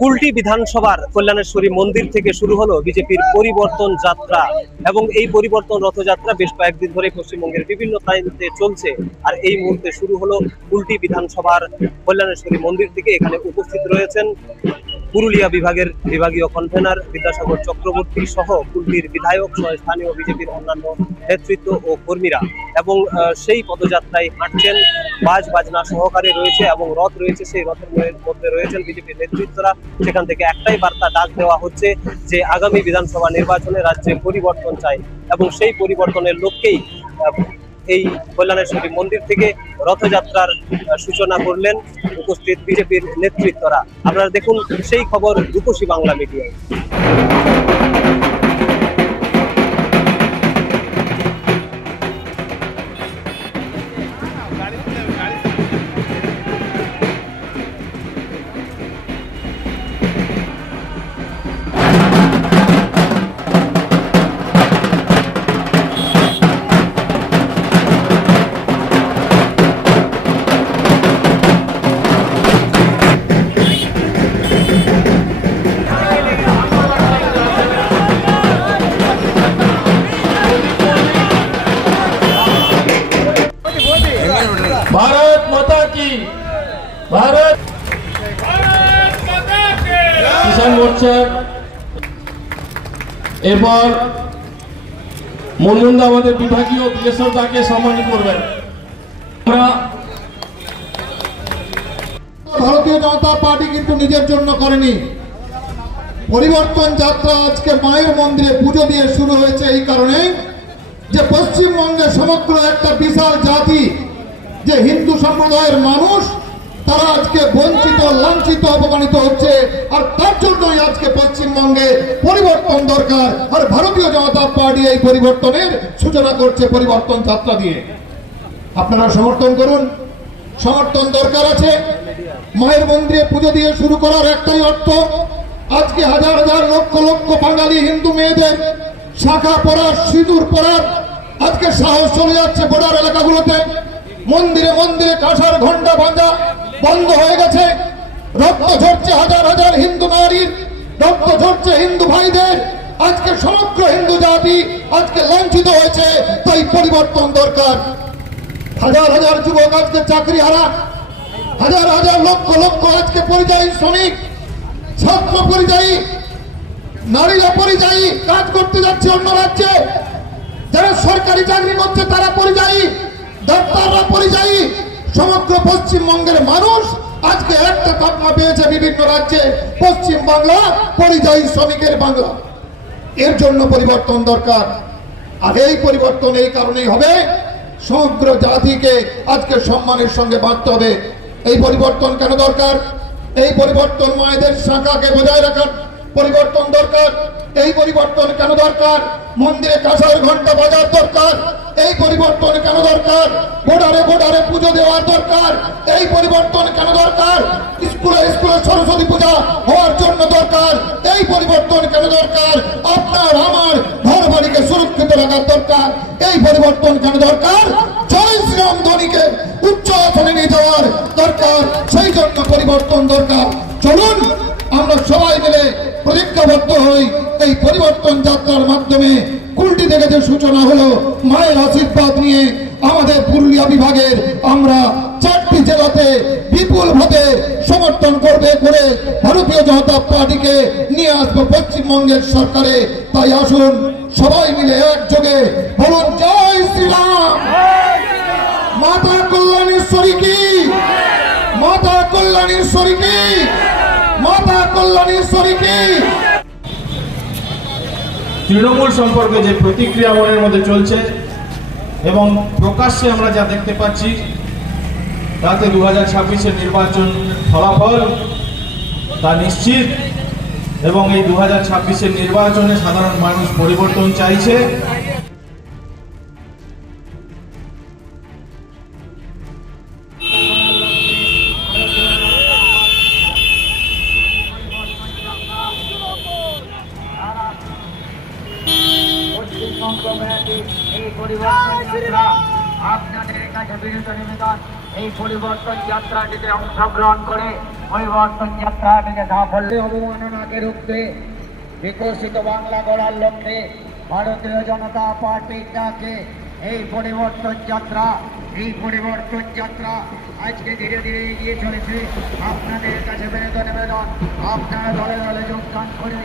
কুলটি বিধানসভার কল্যাণেশ্বরী মন্দির থেকে শুরু হলো বিজেপির পরিবর্তন যাত্রা এবং এই পরিবর্তন রথযাত্রা বেশ কয়েকদিন ধরে পশ্চিমবঙ্গের বিভিন্ন প্রান্তে চলছে। আর এই মুহূর্তে শুরু হলো কুলটি বিধানসভার কল্যাণেশ্বরী মন্দির থেকে। এখানে উপস্থিত রয়েছেন পুরুলিয়া বিভাগের বিভাগীয় কনভেনার বিদ্যাসাগর চক্রবর্তী সহ কুলটির বিধায়ক সহ স্থানীয় বিজেপির অন্যান্য নেতৃত্ব ও কর্মীরা এবং সেই পদযাত্রায় হাঁটছেন, বাজ বাজনা সহকারে রয়েছে এবং রথ রয়েছে। সেই রথের মধ্যে রয়েছেন বিজেপির নেতৃত্বরা। সেখান থেকে একটাই বার্তা ডাক দেওয়া হচ্ছে যে আগামী বিধানসভা নির্বাচনে রাজ্যে পরিবর্তন চাই এবং সেই পরিবর্তনের লক্ষ্যেই এই কল্যাণেশ্বরী মন্দির থেকে রথযাত্রার সূচনা করলেন উপস্থিত বিজেপির নেতৃত্বরা। আপনারা দেখুন সেই খবর রূপসী বাংলা মিডিয়ায়। भारत माता की भारत কিষাণ মোর্চার এরপর মনমুন্দা আমাদের বিভাগীয় বিএসএফ তাকে সম্মানিত করবেন। ভারতীয় জনতা পার্টি কিন্তু নিজের জন্য করেনি। পরিবর্তন যাত্রা আজকে মায়ের মন্দিরে পুজো দিয়ে শুরু হয়েছে এই কারণে যে পশ্চিমবঙ্গে সমগ্র একটা বিশাল জাতি যে হিন্দু সম্প্রদায়ের মানুষ তারা আজকে বঞ্চিত, লাঞ্ছিত, অপমানিত হচ্ছে। আর তার জন্যই আজকে পশ্চিমবঙ্গে পরিবর্তন দরকার। আর ভারতীয় জনতা পার্টি এই পরিবর্তনের সূচনা করছে পরিবর্তন যাত্রা দিয়ে। আপনারা সমর্থন করুন, সমর্থন দরকার আছে। মায়ের মন্দিরে পুজো দিয়ে শুরু করার একটাই অর্থ, আজকে হাজার হাজার লক্ষ লক্ষ বাঙালি হিন্দু মেয়েদের শাখা পরার, সিঁদুর পরার আজকে সাহস চলে যাচ্ছে বর্ডার এলাকাগুলোতে। মন্দিরে মন্দিরে কাঁসার ঘন্টা বাঁধা বন্ধ হয়ে গেছে। রক্ত ঝরছে হাজার হাজার হিন্দু নারীর, রক্ত ঝরছে হিন্দু ভাইদের। আজকে সমগ্র হিন্দু জাতি আজকে লাঞ্ছিত হয়েছে, তাই পরিবর্তন দরকার। হাজার হাজার যুবক আজকে চাকরি হারা, হাজার হাজার লক্ষ লক্ষ আজকে পরিযায়ী শ্রমিক, ছাত্র পরিযায়ী, নারীরা পরিযায়ী কাজ করতে যাচ্ছে অন্য রাজ্যে। যারা সরকারি চাকরি করছে তারা পরিযায়ী, ডাক্তাররা পরিযায়ী। সমগ্র পশ্চিমবঙ্গের মানুষ আজকে একটা তকমা পেয়েছে বিভিন্ন রাজ্যে, পশ্চিম বাংলা পরিযায়ী শ্রমিকের বাংলা। এর জন্য পরিবর্তন দরকার। আর এই পরিবর্তন এই কারণেই হবে, সমগ্র জাতিকে আজকে সম্মানের সঙ্গে বাঁচতে হবে। এই পরিবর্তন কেন দরকার? এই পরিবর্তন মায়েদের শাখাকে বজায় রাখার পরিবর্তন দরকার। এই পরিবর্তন কেন দরকার? মন্দিরে কাঁসার ঘন্টা বাজার দরকার। এই পরিবর্তন কেন দরকার? বর্ডারে বর্ডারে পুজো দেওয়ার দরকার। এই পরিবর্তন কেন দরকার? স্কুলে স্কুলে সরস্বতী পূজা হওয়ার জন্য দরকার। এই পরিবর্তন কেন দরকার? আপনার আমার ঘর বাড়িকে সুরক্ষিত রাখার দরকার। এই পরিবর্তন কেন দরকার? জয় শ্রীরাম ধ্বনিকে উচ্চ আসনে নিয়ে যাওয়ার দরকার। সেই জন্য পরিবর্তন দরকার। চলুন আমরা সবাই মিলে প্রতিজ্ঞাবদ্ধ হই, এই পরিবর্তন যাত্রার মাধ্যমে কুলটি থেকে যে সূচনা হলো, মায়ের আশীর্বাদ নিয়ে আমাদের পুরুলিয়া বিভাগের আমরা 4টি জেলাতে বিপুল ভোটে সমর্থন করে ভারতীয় জনতা পার্টিকে নিয়ে আসবো পশ্চিমবঙ্গের সরকারে। তাই আসুন সবাই মিলে একযোগে বলুন জয় শ্রীরাম। মাতা কল্যাণেশ্বরী কি, মাতা কল্যাণেশ্বরী কি, মাতা কল্যাণেশ্বরী কি। তৃণমূল সম্পর্কে যে প্রতিক্রিয়া মনের মধ্যে চলছে এবং প্রকাশ্যে আমরা যা দেখতে পাচ্ছি, তাতে 2026-এর নির্বাচন ফলাফল তা নিশ্চিত। এবং এই 2026-এর নির্বাচনে সাধারণ মানুষ পরিবর্তন চাইছে। আপনাদের কাছে বিনীত নিবেদন, এই পরিবর্তন যাত্রাটিতে অংশগ্রহণ করে পরিবর্তন যাত্রা থেকে সাফল্য অবমাননাকে রুখতে বিকশিত বাংলা গড়ার লক্ষ্যে ভারতীয় জনতা পার্টির ডাকে এই পরিবর্তন যাত্রা আজকে ধীরে এগিয়ে চলেছে। আপনাদের কাছে নিবেদন আপনারা দলে দলে যোগদান করে